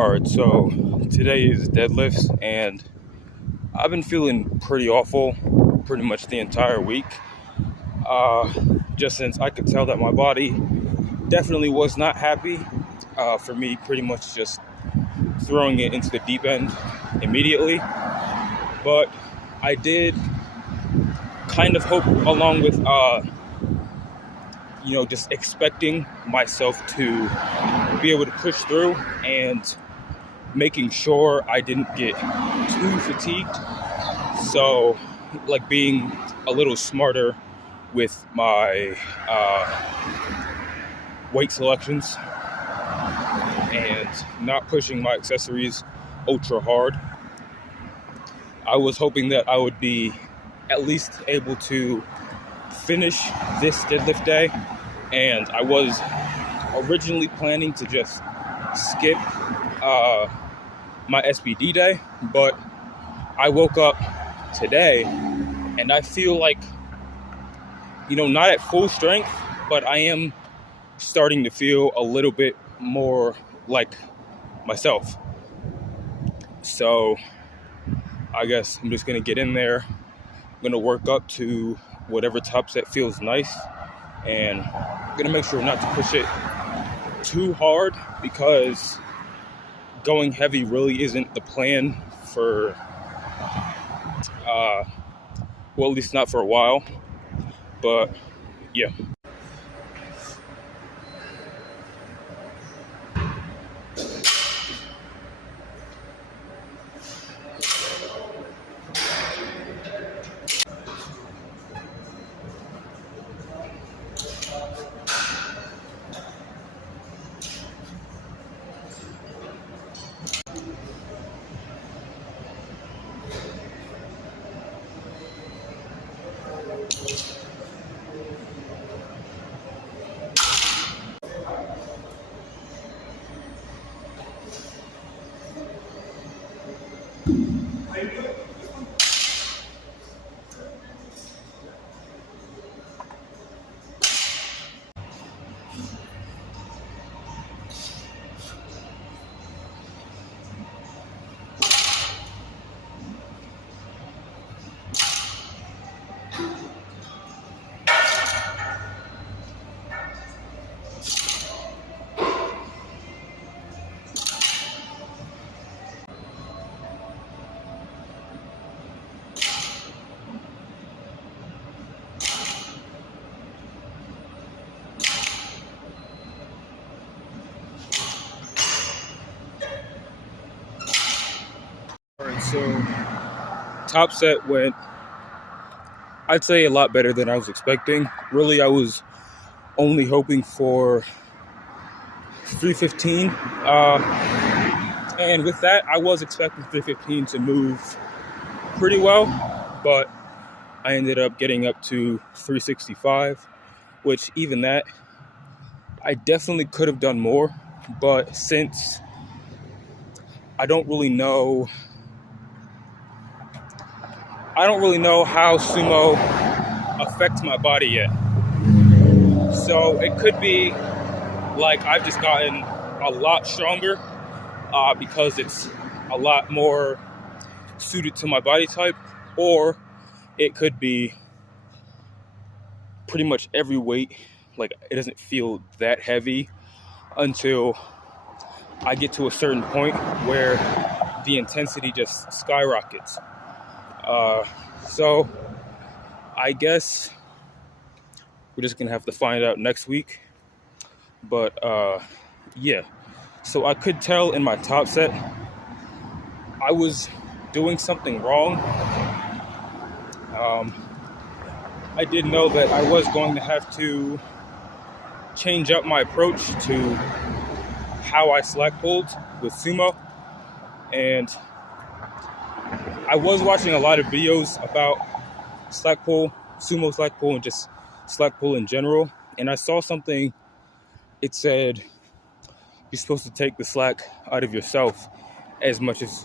All right, so today is deadlifts, and I've been feeling pretty awful pretty much the entire week. Just since I could tell that my body definitely was not happy for me pretty much just throwing it into the deep end immediately. But I did kind of hope, along with just expecting myself to be able to push through and making sure I didn't get too fatigued. So, like, being a little smarter with my weight selections and not pushing my accessories ultra hard. I was hoping that I would be at least able to finish this deadlift day, and I was originally planning to just skip my SBD day, but I woke up today and I feel like, not at full strength, but I am starting to feel a little bit more like myself. So I guess I'm just gonna get in there. I'm gonna work up to whatever top set feels nice, and I'm gonna make sure not to push it too hard, because going heavy really isn't the plan for at least not for a while. But yeah. Alright, so top set went, I'd say, a lot better than I was expecting. Really, I was only hoping for 315. And with that, I was expecting 315 to move pretty well, but I ended up getting up to 365, which, even that, I definitely could have done more. But since I don't really know how sumo affects my body yet. So it could be like I've just gotten a lot stronger because it's a lot more suited to my body type, or it could be pretty much every weight, like, it doesn't feel that heavy until I get to a certain point where the intensity just skyrockets. So I guess we're just gonna have to find out next week. But yeah, so I could tell in my top set I was doing something wrong. I did know that I was going to have to change up my approach to how I slack pulled with sumo, and I was watching a lot of videos about slack pull, sumo slack pull, and just slack pull in general. And I saw something, it said you're supposed to take the slack out of yourself as much as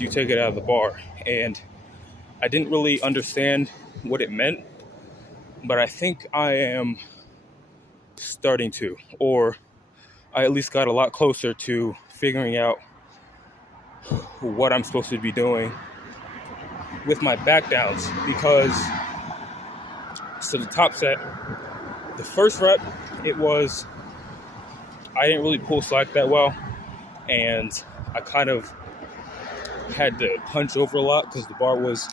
you take it out of the bar. And I didn't really understand what it meant, but I think I am starting to, or I at least got a lot closer to figuring out what I'm supposed to be doing with my back downs, because so the top set, the first rep, I didn't really pull slack that well, and I kind of had to punch over a lot because the bar was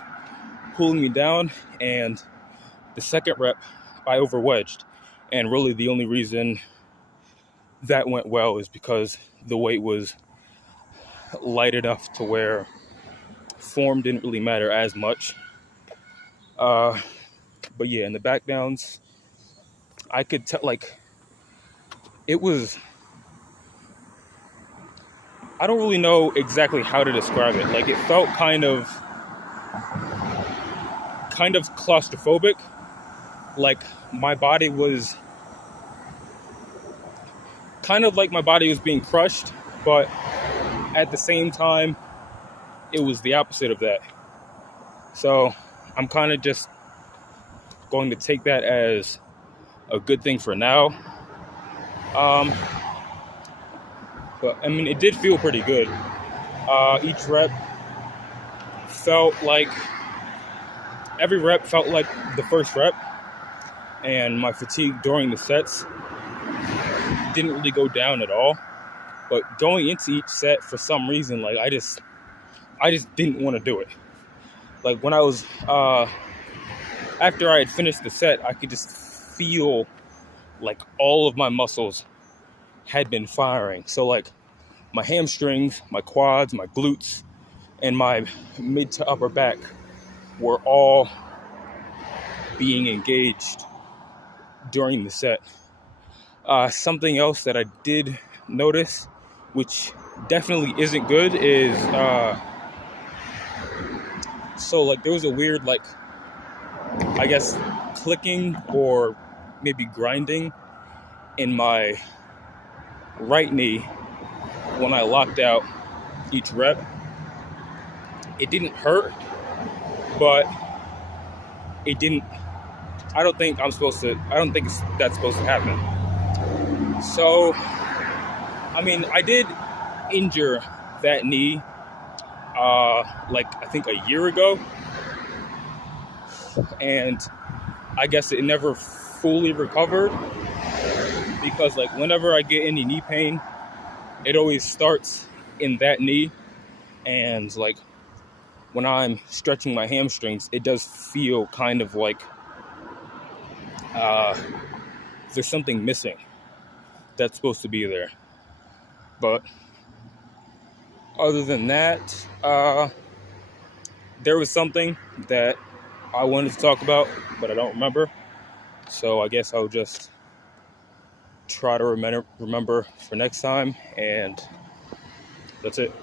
pulling me down. And the second rep, I overwedged, and really the only reason that went well is because the weight was light enough to where form didn't really matter as much. But yeah, in the back downs, I could tell, like, it was, I don't really know exactly how to describe it. Like, it felt kind of claustrophobic. Like my body was being crushed, but at the same time, it was the opposite of that. So I'm kind of just going to take that as a good thing for now. But I mean, it did feel pretty good. Each rep felt like, every rep felt like the first rep, and my fatigue during the sets didn't really go down at all. But going into each set, for some reason, like I just didn't want to do it. Like when I was, after I had finished the set, I could just feel like all of my muscles had been firing. So like my hamstrings, my quads, my glutes, and my mid to upper back were all being engaged during the set. Something else that I did notice, which definitely isn't good, is so like there was a weird, like, I guess clicking or maybe grinding in my right knee when I locked out each rep. It didn't hurt, but it didn't, I don't think that's supposed to happen. So, I mean, I did injure that knee, like I think a year ago, and I guess it never fully recovered, because like whenever I get any knee pain, it always starts in that knee, and like when I'm stretching my hamstrings, it does feel kind of like there's something missing that's supposed to be there. But other than that, there was something that I wanted to talk about, but I don't remember. So I guess I'll just try to remember for next time, and that's it.